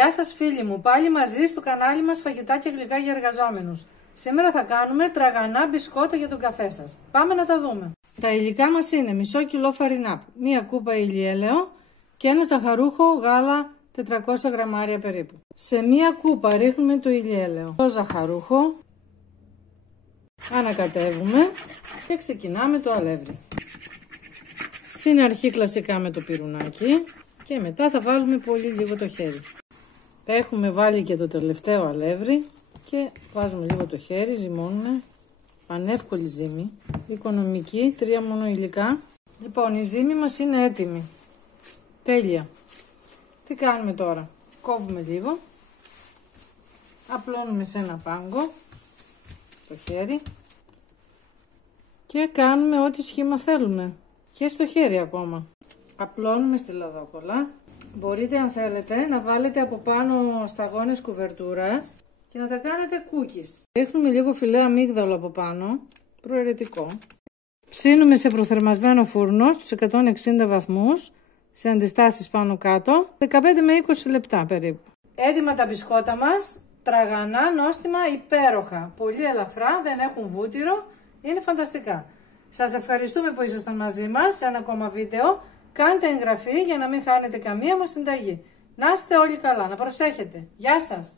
Γεια σας φίλοι μου, πάλι μαζί στο κανάλι μας φαγητά και γλυκά για εργαζόμενους. Σήμερα θα κάνουμε τραγανά μπισκότα για τον καφέ σας. Πάμε να τα δούμε. Τα υλικά μας είναι μισό κιλό φαρινάπ, μία κούπα ηλιέλαιο και ένα ζαχαρούχο γάλα 400 γραμμάρια περίπου. Σε μία κούπα ρίχνουμε το ηλιέλαιο, το ζαχαρούχο, ανακατεύουμε και ξεκινάμε το αλεύρι. Στην αρχή κλασικά με το πυρουνάκι και μετά θα βάλουμε πολύ λίγο το χέρι. Έχουμε βάλει και το τελευταίο αλεύρι και βάζουμε λίγο το χέρι, ζυμώνουμε, πανεύκολη ζύμη, οικονομική, 3 μόνο υλικά. Λοιπόν, η ζύμη μας είναι έτοιμη, τέλεια. Τι κάνουμε τώρα? Κόβουμε λίγο, απλώνουμε σε ένα πάγκο το χέρι και κάνουμε ό,τι σχήμα θέλουμε και στο χέρι ακόμα. Απλώνουμε στη λαδόκολλα. Μπορείτε αν θέλετε να βάλετε από πάνω σταγόνες κουβερτούρας και να τα κάνετε κούκκις. Ρίχνουμε λίγο φυλλέ αμύγδαλο από πάνω, προαιρετικό. Ψήνουμε σε προθερμασμένο φούρνο στους 160 βαθμούς, σε αντιστάσεις πάνω κάτω, 15 με 20 λεπτά περίπου. Έτοιμα τα μπισκότα μας, τραγανά, νόστιμα, υπέροχα. Πολύ ελαφρά, δεν έχουν βούτυρο, είναι φανταστικά. Σας ευχαριστούμε που ήσασταν μαζί μας σε ένα ακόμα βίντεο. Κάντε εγγραφή για να μην χάνετε καμία μας συνταγή. Να είστε όλοι καλά, να προσέχετε. Γεια σας!